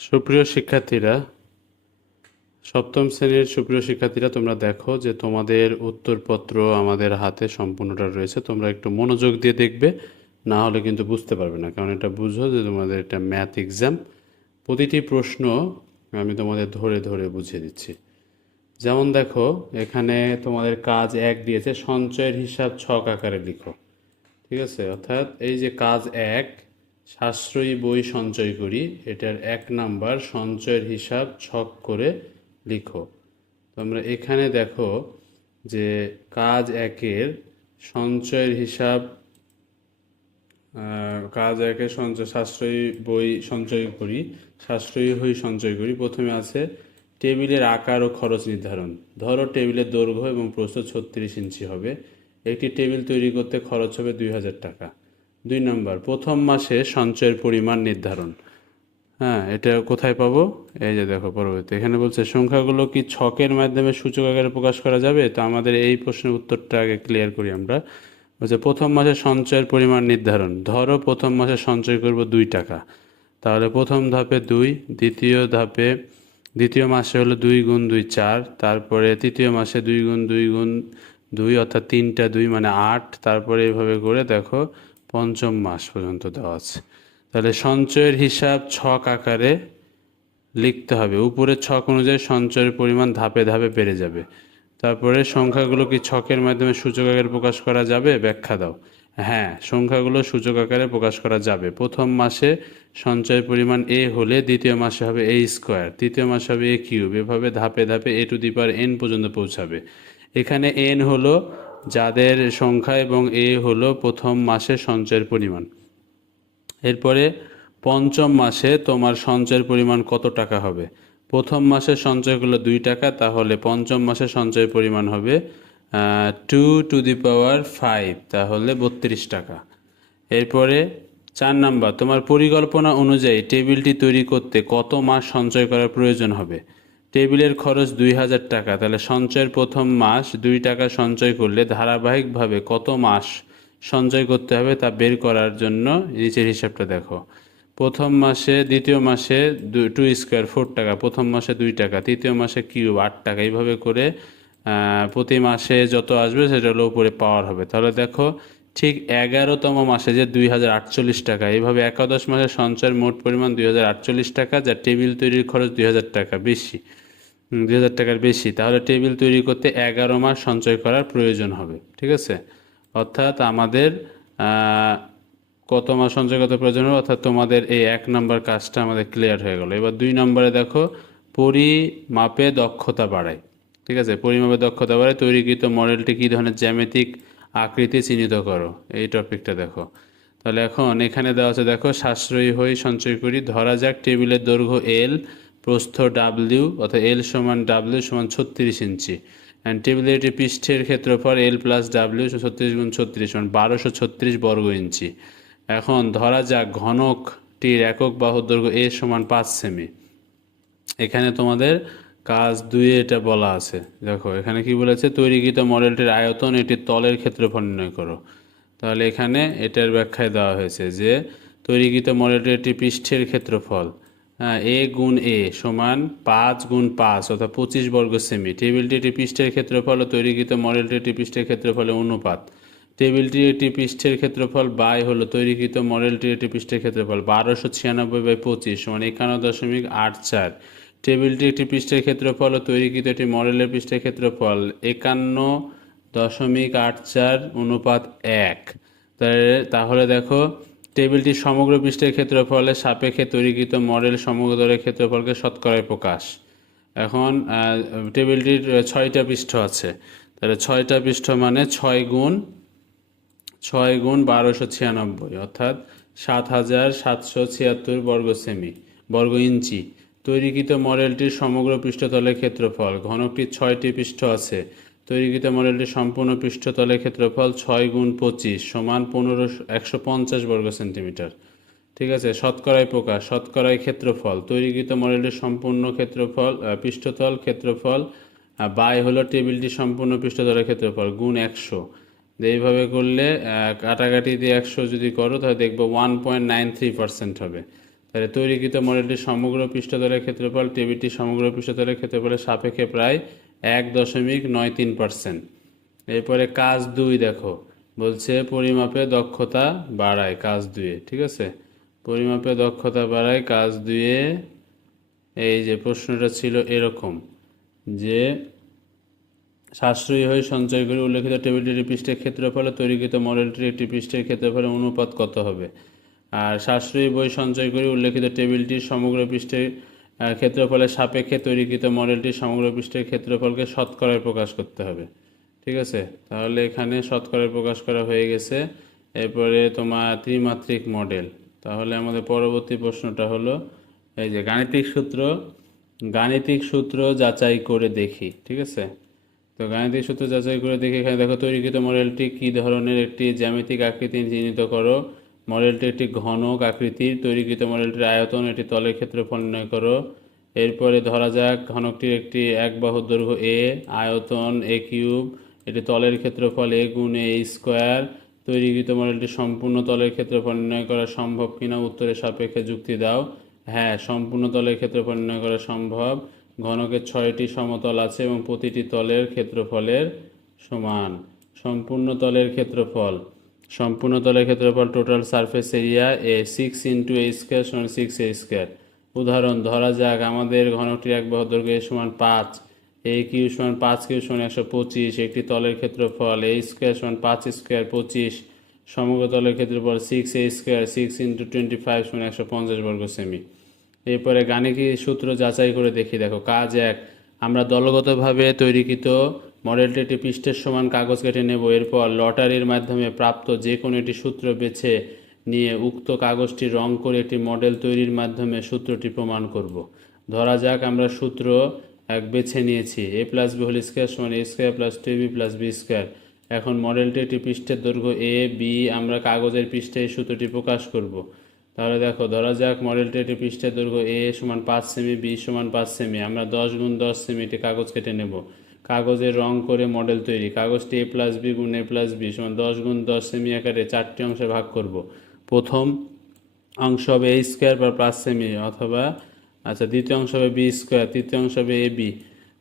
সুপ্রিয় শিক্ষার্থীরা, সপ্তম শ্রেণীর সুপ্রিয় শিক্ষার্থীরা, তোমরা দেখো যে তোমাদের উত্তরপত্র আমাদের হাতে সম্পূর্ণটা রয়েছে। তোমরা একটু মনোযোগ দিয়ে দেখবে, না হলে কিন্তু বুঝতে পারবে না। কারণ এটা বুঝো যে তোমাদের এটা ম্যাথ এক্সাম। প্রতিটি প্রশ্ন আমি তোমাদের ধরে ধরে বুঝিয়ে দিচ্ছি। যেমন দেখো, এখানে তোমাদের কাজ 1 দিয়েছে, সঞ্চয়ের হিসাব ছক আকারে লিখো। ঠিক আছে, অর্থাৎ এই যে কাজ 1, সাশ্রয়ী বই সঞ্চয় করি, এটার 1 নাম্বার সঞ্চয়ের হিসাব ছক করে লিখো। তোমরা এখানে দেখো যে কাজ 1-এর সঞ্চয়ের হিসাব, কাজ 1-এর সঞ্চয়, সাশ্রয়ী বই সঞ্চয় করি, সাশ্রয়ী বই সঞ্চয় করি। প্রথমে আছে টেবিলের আকার ও খরচ নির্ধারণ। ধরো টেবিলের দৈর্ঘ্য এবং প্রস্থ 36 ইঞ্চি হবে। একটি টেবিল তৈরি করতে খরচ হবে 2000 টাকা। 2 নম্বর, প্রথম মাসে সঞ্চয়ের পরিমাণ নির্ধারণ। হ্যাঁ, এটা কোথায় পাবো? এই যে দেখো পরবর্তী এখানে বলছে সংখ্যাগুলো কি ছকের মাধ্যমে সূচক আকারে প্রকাশ করা যাবে? তো আমাদের এই প্রশ্নের উত্তরটা আগে ক্লিয়ার করি আমরা। বলছে প্রথম মাসে সঞ্চয়ের পরিমাণ নির্ধারণ। ধরো প্রথম মাসে সঞ্চয় করব 2 টাকা, তাহলে প্রথম ধাপে 2, দ্বিতীয় মাসে হলো 2 গুণ 2 4, তারপরে তৃতীয় মাসে 2 গুণ 2 গুণ 2 অর্থাৎ 3টা 2 মানে 8, তারপরে এইভাবে করে দেখো পঞ্চম মাস পর্যন্ত দেওয়া আছে। তাহলে সঞ্চয়ের হিসাব ছক আকারে লিখতে হবে। উপরের ছক অনুযায়ী সঞ্চয়ের পরিমাণ ধাপে ধাপে বেড়ে যাবে। তারপরে সংখ্যাগুলো কি ছকের মাধ্যমে সূচক আকারে প্রকাশ করা যাবে? ব্যাখ্যা দাও। হ্যাঁ, সংখ্যাগুলো সূচক আকারে প্রকাশ করা যাবে। প্রথম মাসে সঞ্চয়ের পরিমাণ a হলে দ্বিতীয় মাসে হবে a স্কোয়ার, তৃতীয় মাসে হবে a কিউব, এভাবে ধাপে ধাপে a to the power n পর্যন্ত পৌঁছাবে। এখানে n হলো যাদের সংখ্যা এবং a হলো প্রথম মাসে সঞ্চয়ের পরিমাণ। এরপরে পঞ্চম মাসে তোমার সঞ্চয়ের পরিমাণ কত টাকা হবে? প্রথম মাসে সঞ্চয় করলে 2 টাকা, তাহলে পঞ্চম মাসে সঞ্চয়ের পরিমাণ হবে 2 টু দি পাওয়ার 5, তাহলে 32 টাকা। এরপরে 4 নাম্বার, তোমার পরিকল্পনা অনুযায়ী টেবিলটি তৈরি করতে কত মাস সঞ্চয় করার প্রয়োজন হবে? টেবিলের খরচ 2000 টাকা, তাহলে সঞ্চয়ের প্রথম মাস 2 টাকা সঞ্চয় করলে ধারাবাহিকভাবে কত মাস সঞ্চয় করতে হবে তা বের করার জন্য নিচের হিসাবটা দেখো। প্রথম মাসে, দ্বিতীয় মাসে 2 স্কোয়ার 4 টাকা, প্রথম মাসে 2 টাকা, তৃতীয় মাসে কিউব 8 টাকা, এইভাবে করে প্রতি মাসে যত আসবে সেটা হলো উপরে পাওয়ার হবে। তাহলে দেখো ঠিক 11তম মাসে যে 2048 টাকা, এইভাবে একাদশ মাসে সঞ্চয়ের মোট পরিমাণ 2048 টাকা, যা টেবিল তৈরির খরচ 2000 টাকা বেশি, 2000 টাকার বেশি। তাহলে টেবিল তৈরি করতে 11 মাস সঞ্চয় করার প্রয়োজন হবে। ঠিক আছে, অর্থাৎ আমাদের কত মাস সঞ্চয় করতে প্রয়োজন হবে, অর্থাৎ তোমাদের এই 1 নম্বর কাজটা আমাদের ক্লিয়ার হয়ে গেল। এবার 2 নম্বরে দেখো পরিমাপে দক্ষতা বাড়ায়। ঠিক আছে, পরিমাপে দক্ষতা বাড়ায় তৈরিকৃত মডেলটি কী ধরনের জ্যামিতিক আকৃতি চিহ্নিত করো, এই টপিকটা দেখো। তাহলে এখন এখানে দেওয়া আছে দেখো, সাশ্রয়ী হয়ে সঞ্চয় করি। ধরা যাক টেবিলের দৈর্ঘ্য L, প্রস্থ W, অর্থাৎ L সমান W সমান 36 ইঞ্চি, অ্যান্ড টেবিলের একটি পৃষ্ঠের ক্ষেত্রফল L প্লাস W 36 গুণ 36 সমান 1236 বর্গ ইঞ্চি। এখন ধরা যাক ঘনকটির একক বাহুর দৈর্ঘ্য A সমান 5 সেমি। এখানে তোমাদের কাজ 2-এ এটা বলা আছে। দেখো এখানে কি বলেছে, তৈরিকৃত মডেলটির আয়তন এটির তলের ক্ষেত্রফল নির্ণয় করো। তাহলে এখানে এটার ব্যাখ্যায় দেওয়া হয়েছে যে তৈরিকৃত মডেলটির একটি পৃষ্ঠের ক্ষেত্রফল, হ্যাঁ, a গুণ a সমান 5 গুণ 5 অর্থাৎ 25 বর্গ সেমি। টেবিলটি একটি পৃষ্ঠের ক্ষেত্রফল ও তৈরিকৃত মডেলটি একটি পৃষ্ঠের ক্ষেত্রফলের অনুপাত। টেবিলটির একটি পৃষ্ঠের ক্ষেত্রফল বাই হলো তৈরিকৃত মডেলটির একটি পৃষ্ঠের ক্ষেত্রফল 1296/25 সমান 51.84। টেবিলটি একটি পৃষ্ঠের ক্ষেত্রফল ও তৈরিকৃত একটি মডেলের পৃষ্ঠের ক্ষেত্রফল 51.84 অনুপাত 1। তাহলে দেখো টেবিলটি সমগ্র পৃষ্ঠের ক্ষেত্রফলের সাপেক্ষে তৈরিকৃত মডেল সমগ্র দলের ক্ষেত্রফলকে শতকরায় প্রকাশ। এখন টেবিলটির 6টা পৃষ্ঠ আছে, তাহলে 6টা পৃষ্ঠ মানে 6 গুণ 1296 অর্থাৎ 7776 বর্গ ইঞ্চি। তৈরিকৃত মডেলটির সমগ্র পৃষ্ঠতলের ক্ষেত্রফল, ঘনকটির 6টি পৃষ্ঠ আছে, তৈরিকৃত মডেলটির সম্পূর্ণ পৃষ্ঠতলের ক্ষেত্রফল 6 গুণ 25 সমান 150 বর্গ সেন্টিমিটার। ঠিক আছে, শতকরায় প্রকাশ, শতকরায় ক্ষেত্রফল, তৈরিকৃত মডেলটির সম্পূর্ণ ক্ষেত্রফল পৃষ্ঠতল ক্ষেত্রফল বাই হলো টেবিলটির সম্পূর্ণ পৃষ্ঠতলের ক্ষেত্রফল গুণ 100। এইভাবে করলে কাটাকাটি দিয়ে 100 যদি করো তাহলে দেখবো 1.93% হবে। তাহলে তৈরিকৃত মডেলটির সমগ্র পৃষ্ঠতলের ক্ষেত্রফল টেবিলটির সমগ্র পৃষ্ঠতলের ক্ষেত্রফলের সাপেক্ষে প্রায় 1.93%। এরপরে কাজ 2 দেখো, বলছে পরিমাপে দক্ষতা বাড়ায় কাজ 2-এ, ঠিক আছে। পরিমাপে দক্ষতা বাড়ায় কাজ 2-এ। এই যে প্রশ্নটা ছিল এরকম যে সাশ্রয়ী হয়ে সঞ্চয় করে উল্লেখিত টেবিলটির পৃষ্ঠের ক্ষেত্রফলে তৈরিকৃত মডেলটির একটি পৃষ্ঠের ক্ষেত্রফলের অনুপাত কত হবে। আর সাশ্রয়ী বই সঞ্চয় করে উল্লেখিত টেবিলটির সমগ্র পৃষ্ঠের ক্ষেত্রফলের সাপেক্ষে তৈরিকৃত মডেলটির সমগ্র পৃষ্ঠের ক্ষেত্রফলকে শতকরায় প্রকাশ করতে হবে, ঠিক আছে। তাহলে এখানে শতকরায় প্রকাশ করা হয়ে গেছে। এরপরে তোমার ত্রিমাত্রিক মডেল। তাহলে আমাদের পরবর্তী প্রশ্নটা হলো এই যে গাণিতিক সূত্র যাচাই করে দেখি, ঠিক আছে। তো গাণিতিক সূত্র যাচাই করে দেখি, এখানে দেখো তৈরিকৃত মডেলটি কী ধরনের একটি জ্যামিতিক আকৃতি চিহ্নিত করো। মডেলটি একটি ঘনক আকৃতির। তৈরিকৃত মডেলটির আয়তন, এটি তলের ক্ষেত্রফল নির্ণয় করো। এরপরে ধরা যাক ঘনকটির একটি এক বাহুর দৈর্ঘ্য এ, আয়তন এ কিউব, এটি তলের ক্ষেত্রফল এ গুণ এ স্কোয়ার। তৈরিকৃত মডেলটি সম্পূর্ণ তলের ক্ষেত্রফল নির্ণয় করা সম্ভব কিনা উত্তরের সাপেক্ষে যুক্তি দাও। হ্যাঁ, সম্পূর্ণ তলের ক্ষেত্রফল নির্ণয় করা সম্ভব। ঘনকের 6টি সমতল আছে এবং প্রতিটি তলের ক্ষেত্রফলের সমান। সম্পূর্ণ তলের ক্ষেত্রফল টোটাল সারফেস এরিয়া এ 6 ইন্টু এ স্কোয়ার সমান 6 এ স্কোয়ার। উদাহরণ, ধরা যাক আমাদের ঘনকটির এক বাহুর দৈর্ঘ্য এ সমান 5, এ কিউ সমান 5 কিউ সমান 125, একটি তলের ক্ষেত্রফল এ স্কোয়ার সমান 5 স্কোয়ার 25, সমগ্র তলের ক্ষেত্রফল 6 এ স্কোয়ার 6 ইন্টু 25 সমান 150 বর্গ সেমি। এরপরে গাণিতিক সূত্র যাচাই করে দেখি। দেখো কাজ 1, আমরা দলগতভাবে তৈরিকৃত মডেলটি একটি পৃষ্ঠের সমান কাগজ কেটে নেব। এরপর লটারির মাধ্যমে প্রাপ্ত যে কোনো একটি সূত্র বেছে নিয়ে উক্ত কাগজটি রং করে একটি মডেল তৈরির মাধ্যমে সূত্রটি প্রমাণ করব। ধরা যাক আমরা সূত্র 1 বেছে নিয়েছি, a plus b whole square সমান a square plus 2b plus b square. এখন মডেলটি একটি পৃষ্ঠের দৈর্ঘ্য এ বি, আমরা কাগজের পৃষ্ঠে এই সূত্রটি প্রকাশ করব। তাহলে দেখো, ধরা যাক মডেলটি একটি পৃষ্ঠের দৈর্ঘ্য এ সমান 5 সেমি, বি সমান 5 সেমি। আমরা 10 গুণ 10 সেমি একটি কাগজ কেটে নেব। কাগজের রং করে মডেল তৈরি। কাগজটি এ প্লাস বি গুণ এ প্লাস বি সমান 10 গুণ 10 সেমি আকারে 4টি অংশে ভাগ করব। প্রথম অংশ হবে এ স্কোয়ার বা প্লাস সেমি, অথবা দ্বিতীয় অংশ হবে বি স্কোয়ার, তৃতীয় অংশ হবে এ বি।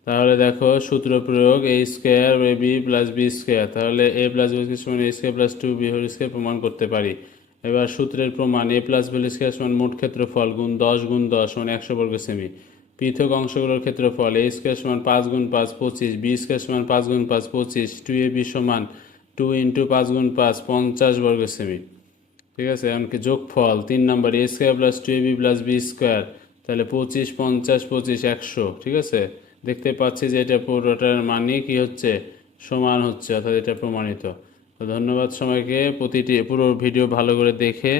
তাহলে দেখো সূত্র প্রয়োগ, a square a b plus b square. তাহলে এ প্লাস বি সমান a square plus 2b whole square প্রমাণ করতে পারি। এবার সূত্রের প্রমাণ, এ প্লাস বি স্কোয়ার সমান মোট ক্ষেত্রফল গুণ 10 গুণ 10 সমান 100 বর্গ সেমি। পৃথক অংশগুলোর ক্ষেত্রফল, এ স্কোয়ার সমান 5 গুণ 5 25, বি স্কোয়ার সমান 5 গুণ 5 25, 2ab সমান 2 ইন্টু 5 গুণ 5 50 বর্গ সেমি, ঠিক আছে। এমনকি যোগফল 3 নম্বর, a square plus 2ab plus b square. তাহলে 25 50 25 100, ঠিক আছে। দেখতে পাচ্ছি যে এটা পুরোটার মানই কি হচ্ছে, সমান হচ্ছে, অর্থাৎ এটা প্রমাণিত। তো ধন্যবাদ সবাইকে। পুরো ভিডিও ভালো করে দেখে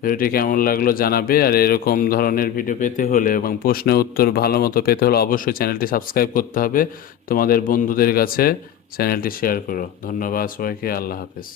ভিডিওটি কেমন লাগলো জানাবে। আর এরকম ধরনের ভিডিও পেতে হলে এবং প্রশ্নের উত্তর ভালো মতো পেতে হলে অবশ্যই চ্যানেলটি সাবস্ক্রাইব করতে হবে। তোমাদের বন্ধুদের কাছে চ্যানেলটি শেয়ার করো। ধন্যবাদ সবাইকে, আল্লাহ হাফেজ।